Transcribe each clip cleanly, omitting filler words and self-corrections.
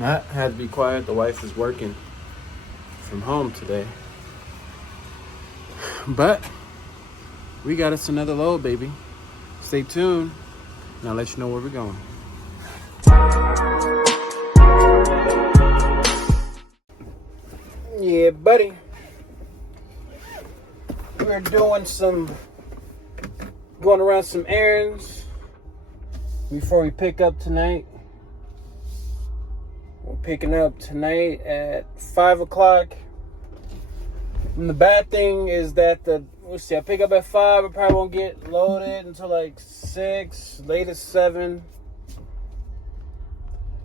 I had to be quiet. The wife is working from home today. But we got us another load, baby. Stay tuned, and I'll let you know where we're going. Yeah, buddy. We're going around some errands before we pick up tonight. We're picking up tonight at 5 o'clock. And the bad thing is that I pick up at 5. I probably won't get loaded until like 6, latest 7.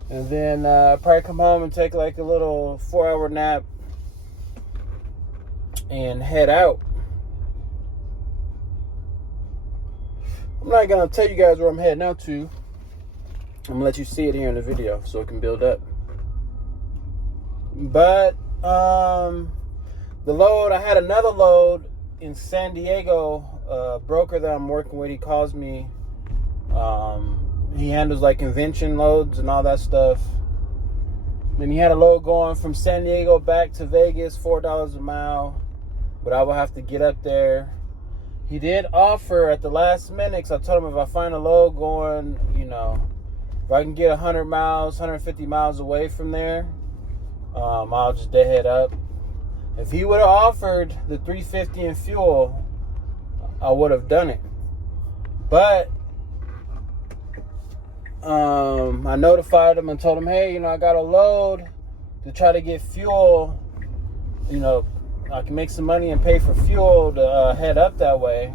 And then I'll probably come home and take like a little 4-hour nap and head out. I'm not going to tell you guys where I'm heading out to. I'm going to let you see it here in the video so it can build up. But the load, I had another load in San Diego. Broker that I'm working with, he calls me. He handles like convention loads and all that stuff. Then he had a load going from San Diego back to Vegas, $4 a mile. But I will have to get up there. He did offer at the last minute, because I told him if I find a load going, if I can get 100 miles, 150 miles away from there, I'll just deadhead up. If he would have offered the $350 in fuel, I would have done it. But I notified him and told him, hey, I got a load to try to get fuel. I can make some money and pay for fuel to head up that way.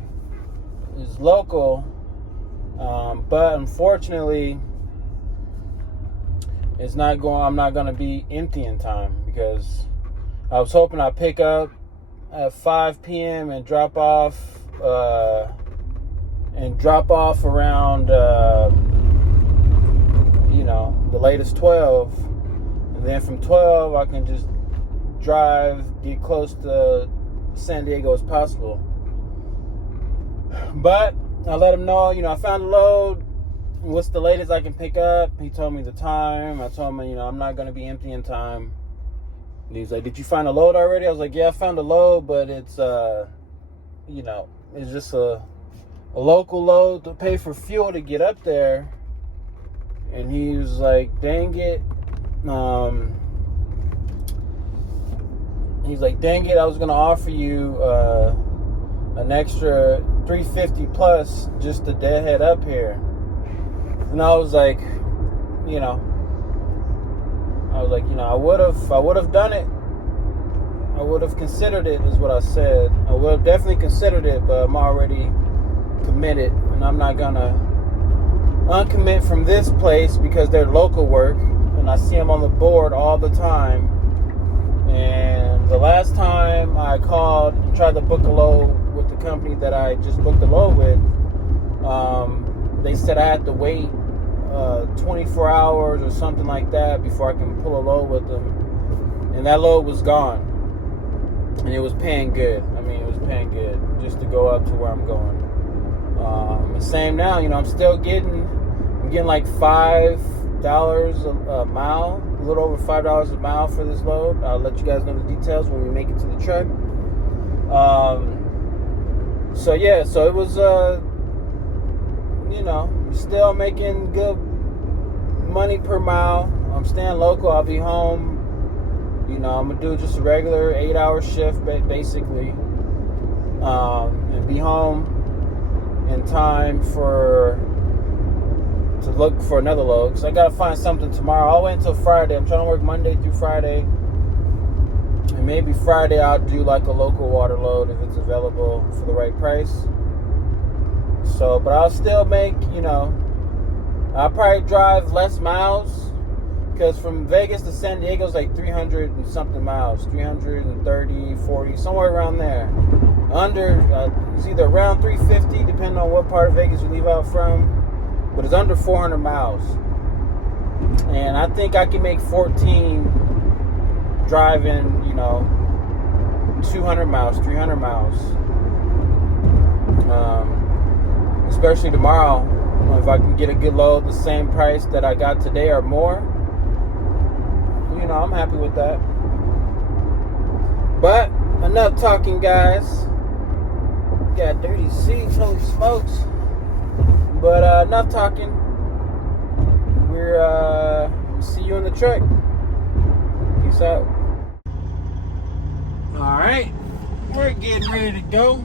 It's local. But unfortunately, I'm not going to be empty in time, because I was hoping I'd pick up at 5 p.m. and drop off around, the latest 12. And then from 12, I can just get close to San Diego as possible. But I let him know, I found a load. What's the latest I can pick up? He told me the time. I told him, I'm not going to be empty in time. And he's like, did you find a load already? I was like, yeah, I found a load, but it's, it's just a local load to pay for fuel to get up there. And he was like, dang it. He's like, dang it, I was going to offer you an extra $350 plus just to deadhead up here. And I was like, I would have done it. I would have considered it, is what I said. I would have definitely considered it, but I'm already committed, and I'm not going to uncommit from this place because they're local work, and I see them on the board all the time. And the last time I called and tried to book a load with the company that I just booked a load with, they said I had to wait 24 hours or something like that before I can pull a load with them. And that load was gone. And it was paying good. It was paying good just to go up to where I'm going. The same now, I'm getting like $5 a mile, a little over $5 a mile for this load. I'll let you guys know the details when we make it to the truck. So it was, still making good money per mile. I'm staying local. I'll be home. I'm going to do just a regular 8-hour shift, basically. And be home in time to look for another load, because I gotta find something tomorrow. I'll wait until Friday. I'm trying to work Monday through Friday, and maybe Friday I'll do like a local water load if it's available for the right price. But I'll still make, I'll probably drive less miles, because from Vegas to San Diego is like 300 and something miles, 330, 40, somewhere around there. It's either around 350, depending on what part of Vegas you leave out from. But it's under 400 miles. And I think I can make 14 driving, 200 miles, 300 miles. Especially tomorrow, if I can get a good load the same price that I got today or more, I'm happy with that. But enough talking, guys. Got dirty seats, holy smokes. But enough talking. We're see you in the truck. Peace out. Alright, we're getting ready to go.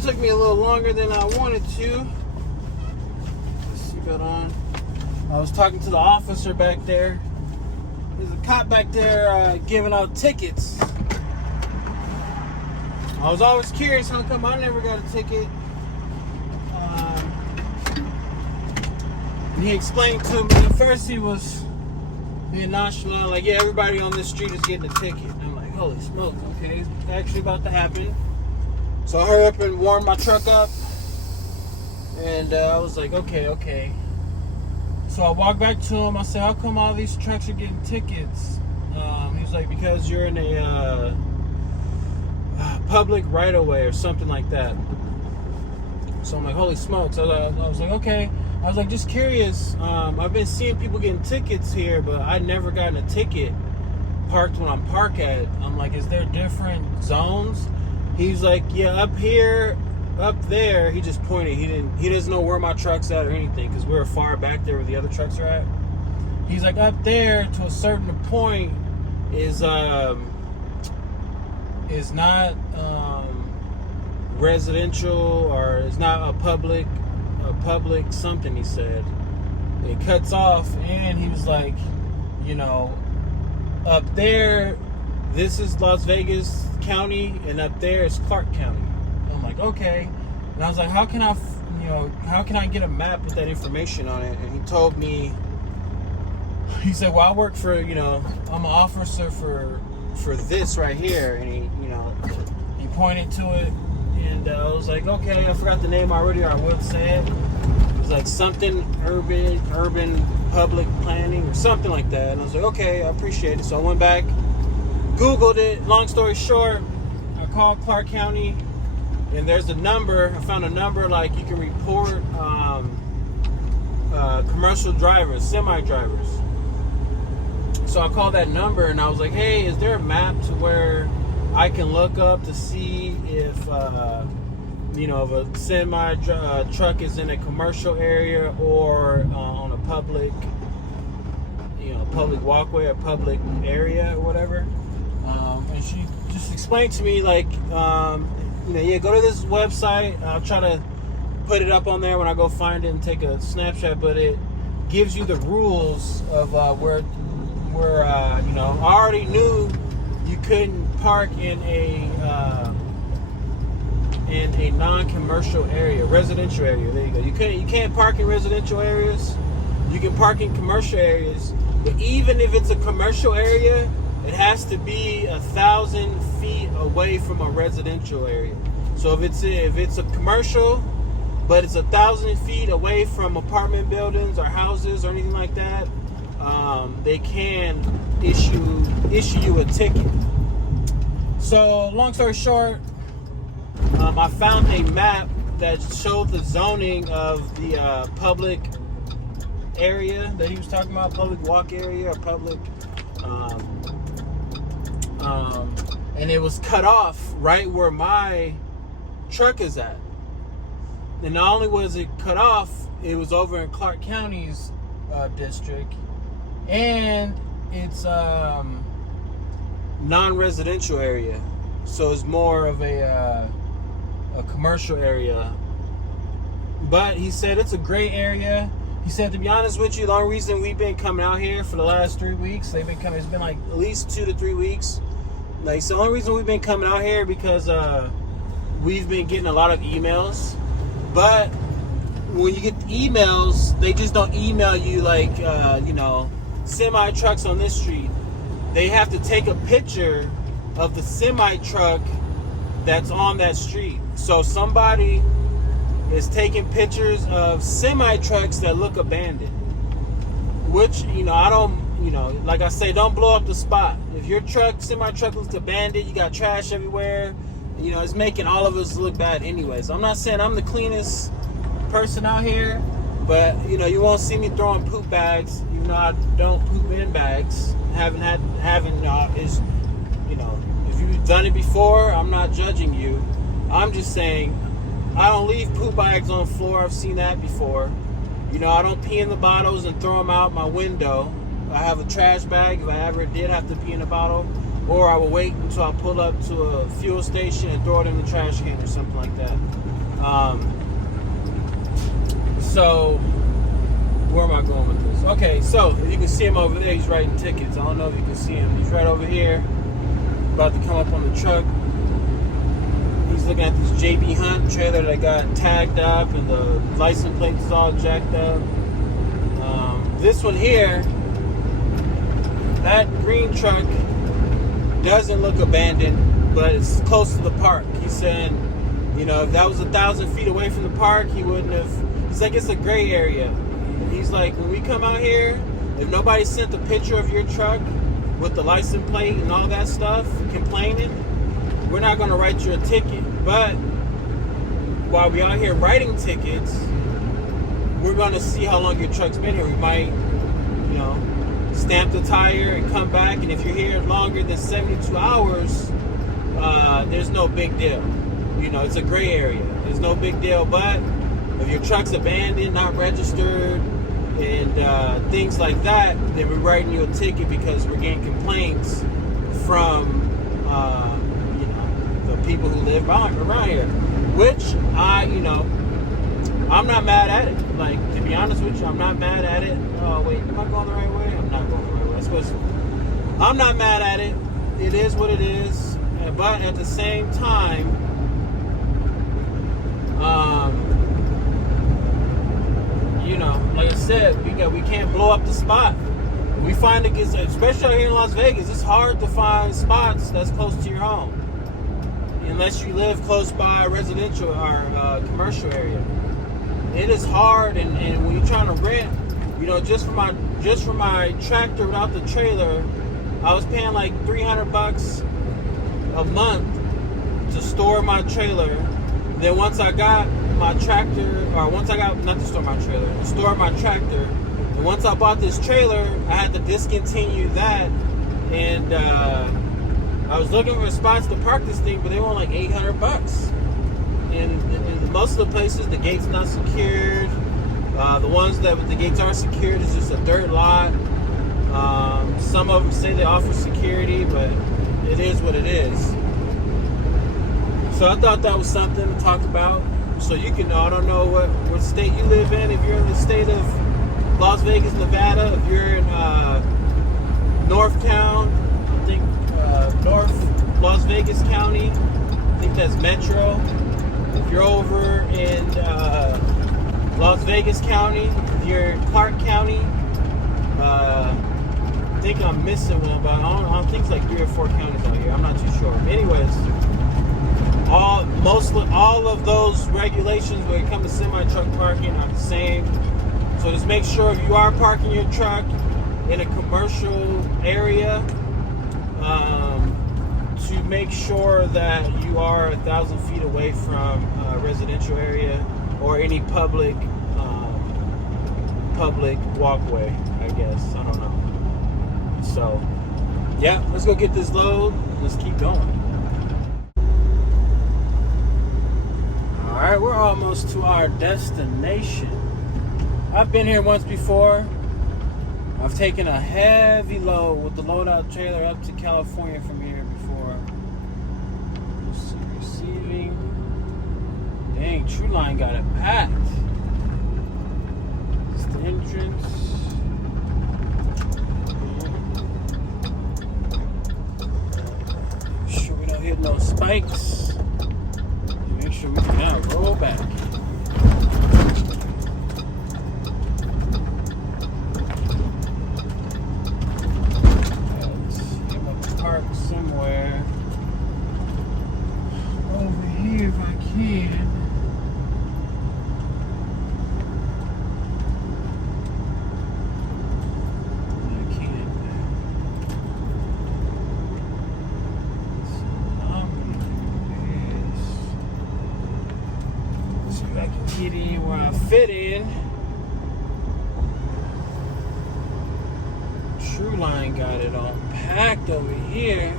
Took me a little longer than I wanted to. Seatbelt on. I was talking to the officer back there. There's a cop back there giving out tickets. I was always curious how come I never got a ticket. And he explained to me, at first he was being nonchalant, like, yeah, everybody on this street is getting a ticket. And I'm like, holy smokes, okay, it's actually about to happen. So I hurry up and warm my truck up. And I was like, okay. So I walked back to him. I said, how come all these trucks are getting tickets? He was like, because you're in a public right-of-way or something like that. So I'm like, holy smokes. I was like, okay. I was like, just curious. I've been seeing people getting tickets here, but I never gotten a ticket parked when I'm parked at. I'm like, is there different zones? He's like, yeah, up here, up there. He just pointed. He doesn't know where my truck's at or anything because we were far back there where the other trucks are at. He's like, up there to a certain point is not residential, or it's not a public something, he said. It cuts off. And he was like, up there, this is Las Vegas County, and up there is Clark County. I'm like, okay. And I was like, how can I get a map with that information on it? And he told me, he said, well, I work for, I'm an officer for this right here. And he pointed to it, and I was like, okay, I forgot the name already, or I would say it. It was like something urban public planning or something like that. And I was like, okay, I appreciate it. So I went back, Googled it. Long story short, I called Clark County, and there's a number. I found a number like you can report commercial drivers, semi drivers. So I called that number, and I was like, hey, is there a map to where I can look up to see if if a semi truck is in a commercial area or on a public public walkway or public area or whatever. And she just explained to me, like, yeah, go to this website. I'll try to put it up on there when I go find it and take a snapshot, but it gives you the rules of where I already knew you couldn't park in a non-commercial area, residential area. There you go. You can't park in residential areas. You can park in commercial areas, but even if it's a commercial area, it has to be 1,000 feet away from a residential area. So if it's a commercial, but it's 1,000 feet away from apartment buildings or houses or anything like that, they can issue you a ticket. So long story short, I found a map that showed the zoning of the public area that he was talking about, public walk area or public, and it was cut off right where my truck is at. And not only was it cut off, it was over in Clark County's district, and it's non-residential area, so it's more of a commercial area. But he said it's a gray area. He said, to be honest with you, the only reason we've been coming out here for the last 3 weeks, it's been like at least 2 to 3 weeks. Like, so the only reason we've been coming out here because we've been getting a lot of emails. But when you get emails, they just don't email you like, semi trucks on this street. They have to take a picture of the semi truck that's on that street. So somebody is taking pictures of semi trucks that look abandoned, which, I don't, like I say, don't blow up the spot. If your semi truck looks abandoned, you got trash everywhere, it's making all of us look bad anyways. I'm not saying I'm the cleanest person out here, but you won't see me throwing poop bags, even though I don't poop in bags. is, if you've done it before, I'm not judging you. I'm just saying, I don't leave poop bags on the floor. I've seen that before. I don't pee in the bottles and throw them out my window. I have a trash bag if I ever did have to pee in a bottle, or I will wait until I pull up to a fuel station and throw it in the trash can or something like that. So, where am I going with this? Okay, so you can see him over there. He's writing tickets. I don't know if you can see him. He's right over here, about to come up on the truck. He's looking at this JB Hunt trailer that got tagged up and the license plate is all jacked up. This one here, that green truck doesn't look abandoned, but it's close to the park. He's saying, if that was 1,000 feet away from the park, he wouldn't have. It's like it's a gray area. He's like, when we come out here, if nobody sent a picture of your truck with the license plate and all that stuff, complaining, we're not going to write you a ticket. But while we're out here writing tickets, we're going to see how long your truck's been here. We might, stamp the tire and come back. And if you're here longer than 72 hours, there's no big deal. It's a gray area. There's no big deal. But if your truck's abandoned, not registered, and things like that, then we're writing you a ticket because we're getting complaints from the people who live around here. Which I'm not mad at it. Like, to be honest with you, I'm not mad at it. Oh wait, am I going the right way? I'm not going the right way. I'm not mad at it. It is what it is. But at the same time, like I said, we can't blow up the spot. We find it gets, especially out here in Las Vegas, it's hard to find spots that's close to your home, unless you live close by a residential or commercial area. It is hard, and when you're trying to rent, just for my tractor without the trailer, I was paying like $300 a month to store my trailer. Then once I got my tractor, or once I got, not to store my trailer, to store my tractor, and once I bought this trailer, I had to discontinue that, and I was looking for spots to park this thing, but they were like $800. And most of the places, the gate's not secured. The ones that the gates are secured is just a dirt lot. Some of them say they offer security, but it is what it is. So I thought that was something to talk about. So you can, I don't know what state you live in. If you're in the state of Las Vegas, Nevada, if you're in Northtown, I think North Las Vegas County, I think that's Metro. If you're over in Las Vegas County, if you're in Clark County, I think I'm missing one, but I think it's like 3 or 4 counties out here. I'm not too sure. Anyways, all of those regulations when it comes to semi-truck parking are the same. So just make sure if you are parking your truck in a commercial area, to make sure that you are 1,000 feet away from a residential area or any public walkway, I guess. I don't know. So, yeah, let's go get this load. Let's keep going. All right, we're almost to our destination. I've been here once before. I've taken a heavy load with the loadout trailer up to California from here before. Let's see, receiving. Dang, True Line got it packed. It's the entrance. Make sure we don't hit no spikes. Make sure we can now roll back. Somewhere over here if I can. I can't. Let's see if I can get in where I fit in. True Line got it all packed over here.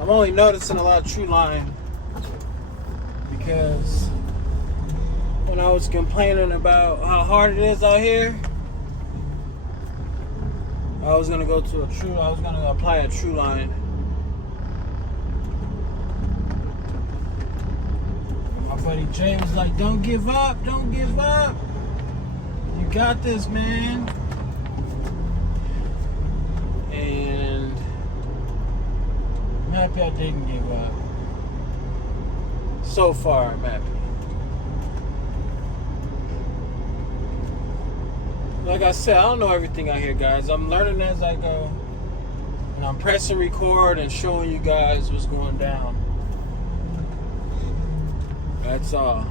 I'm only noticing a lot of True Line because when I was complaining about how hard it is out here, I was gonna apply a True Line. My buddy Jay was like, "Don't give up, don't give up. You got this, man." And I'm happy I didn't give up. So far, I'm happy. Like I said, I don't know everything out here, guys. I'm learning as I go. And I'm pressing record and showing you guys what's going down. That's all.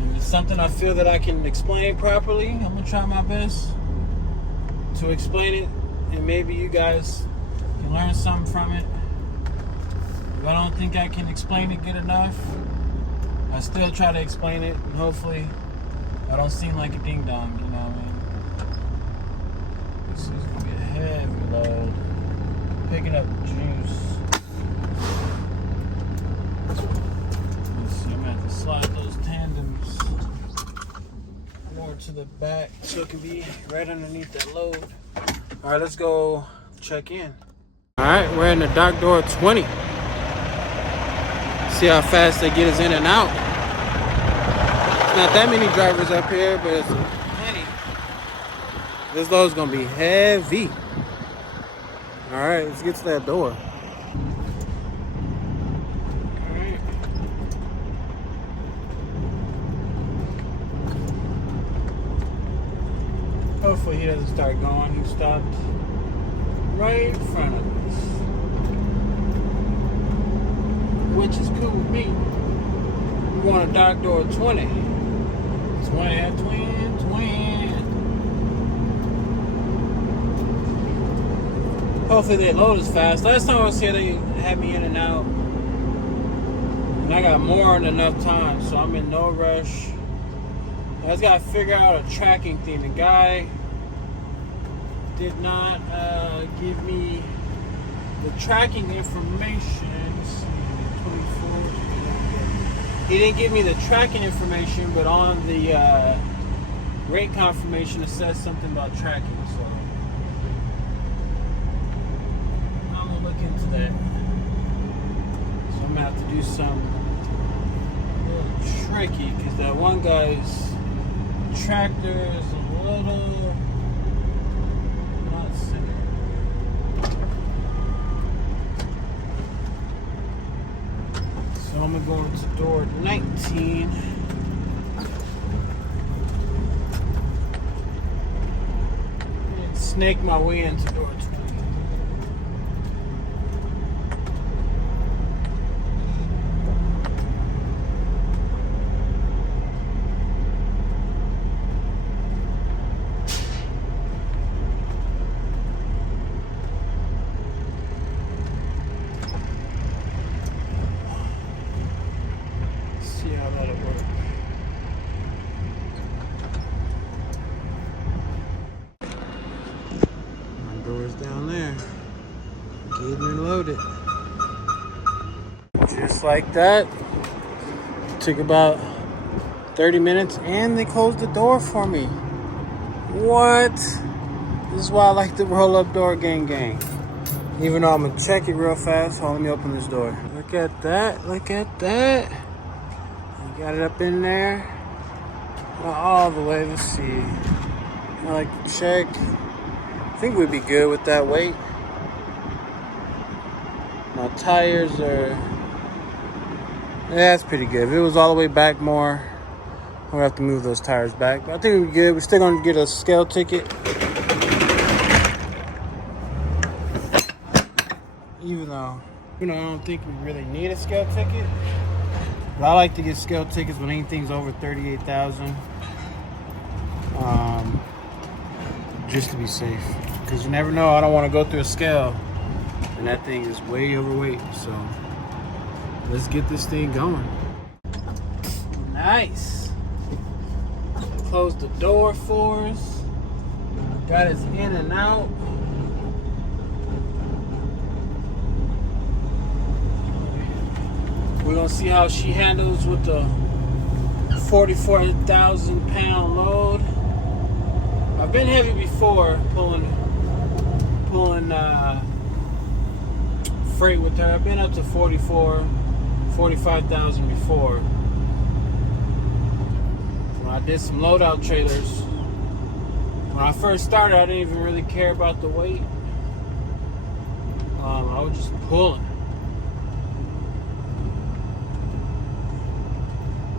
If it's something I feel that I can explain properly, I'm going to try my best to explain it. And maybe you guys can learn something from it. If I don't think I can explain it good enough, I still try to explain it. And hopefully I don't seem like a ding dong, you know what I mean? This is gonna be a heavy load. Picking up juice. Let's see, I'm gonna have to slide those tandems more to the back so it can be right underneath that load. Alright, let's go check in. Alright, we're in the dock door 20. See how fast they get us in and out. Not that many drivers up here, but it's plenty. This load's gonna be heavy. All right, let's get to that door. All right. Hopefully he doesn't start going. He stopped right in front of us, which is cool with me. We want a dock door 20. 20. Hopefully they load as fast. Last time I was here, they had me in and out. And I got more than enough time, so I'm in no rush. I just gotta figure out a tracking thing. The guy did not give me the tracking information. Let's see, 24. He didn't give me the tracking information, but on the rate confirmation it says something about tracking, so I'm gonna look into that. So I'm gonna have to do something a little tricky because that one guy's tractor is a little not centered. So I'm gonna go to door 19. And snake my way into door 20. See how that'll work. My door's down there. Getting her loaded. Just like that. Took about 30 minutes and they closed the door for me. What? This is why I like the roll up door gang. Even though I'm gonna check it real fast. Hold on, let me open this door. Look at that. Look at that. Got it up in there. Not all the way. Let's see. I like to check. I think we'd be good with that weight. My tires are. Yeah, that's pretty good. If it was all the way back more, we'll have to move those tires back. But I think we're good. We're still gonna get a scale ticket. Even though I don't think we really need a scale ticket. But I like to get scale tickets when anything's over 38,000, just to be safe. because you never know. I don't want to go through a scale, and that thing is way overweight. So let's get this thing going. Nice. Close the door for us. Got us in and out. We're gonna see how she handles with the 44,000 pound load. I've been heavy before pulling freight with her. I've been up to 45,000 before. When I did some loadout trailers, when I first started, I didn't even really care about the weight. I was just pulling.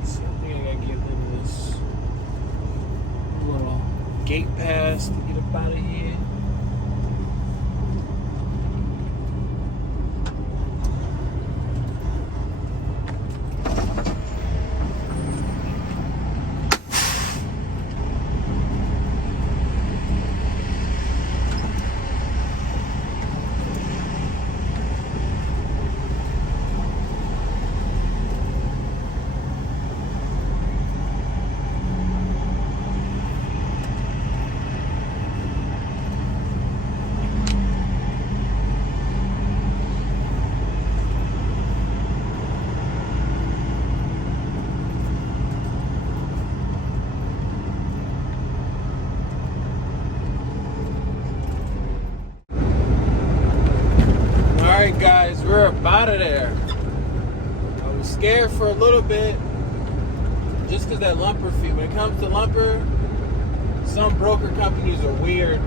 So I think I gotta give them this little gate pass to get up out of here. Alright guys, we're up out of there. I was scared for a little bit just because that lumper fee. When it comes to lumper, some broker companies are weird.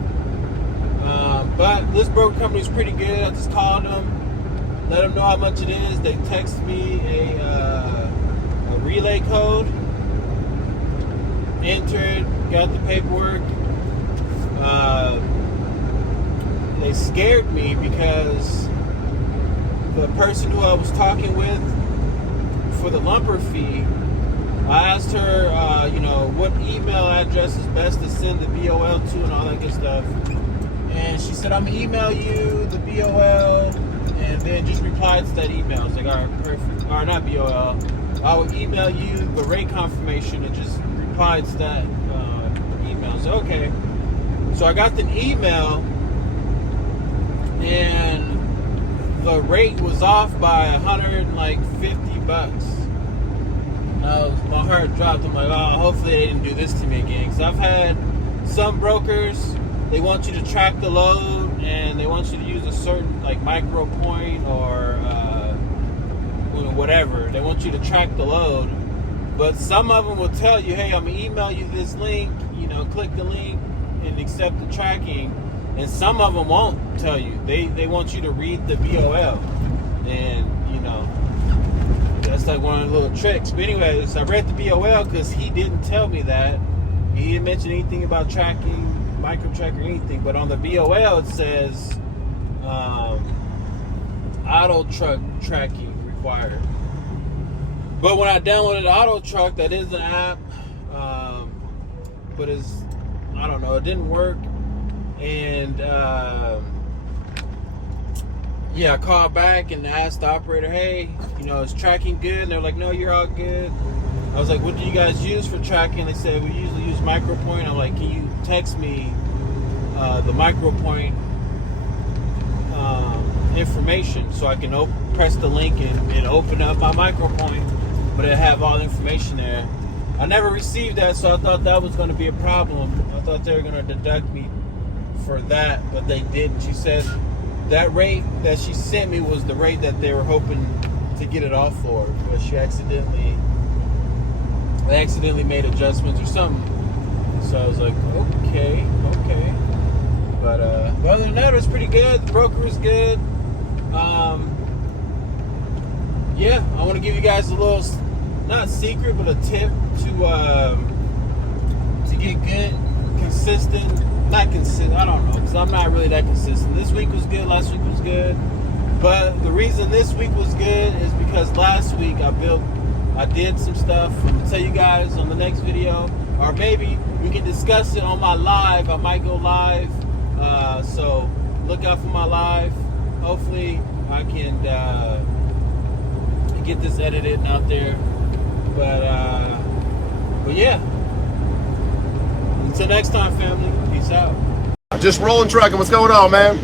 But this broker company is pretty good. I just called them, let them know how much it is. They text me a relay code, entered, got the paperwork. They scared me because the person who I was talking with for the lumper fee, I asked her, what email address is best to send the BOL to and all that good stuff. And she said, I'm going to email you the BOL and then just reply to that email. I was like, all right, perfect. Or not BOL. I will email you the rate confirmation and just reply to that email. So, okay. So I got the email and the rate was off by $150. My heart dropped. I'm like, oh, hopefully they didn't do this to me again. Because I've had some brokers, they want you to track the load and they want you to use a certain micro point or whatever. They want you to track the load. But some of them will tell you, hey, I'm going to email you this link, click the link and accept the tracking. And some of them won't tell you. They want you to read the BOL. And, that's like one of the little tricks. But anyways, I read the BOL because he didn't tell me that. He didn't mention anything about tracking, micro track or anything. But on the BOL it says auto truck tracking required. But when I downloaded Auto Truck, that is an app. But it didn't work. And I called back and asked the operator, hey, is tracking good? And they're like, no, you're all good. I was like, what do you guys use for tracking? They said, we usually use MicroPoint. I'm like, can you text me the MicroPoint information so I can press the link and open up my MicroPoint, but it have all the information there. I never received that, so I thought that was going to be a problem. I thought they were going to deduct me for that, but they didn't. She said that rate that she sent me was the rate that they were hoping to get it off for, but they accidentally made adjustments or something. So I was like, okay. But other than that, it was pretty good. The broker was good. I want to give you guys a little, not secret, but a tip to get good, consistent. Not consistent, I don't know, because I'm not really that consistent. This week was good, last week was good. But the reason this week was good is because last week I did some stuff. I'm going to tell you guys on the next video. Or maybe we can discuss it on my live. I might go live So look out for my live. Hopefully I can get this edited and out there. But yeah. Until next time, family. Peace out. Just rolling trucking. What's going on, man?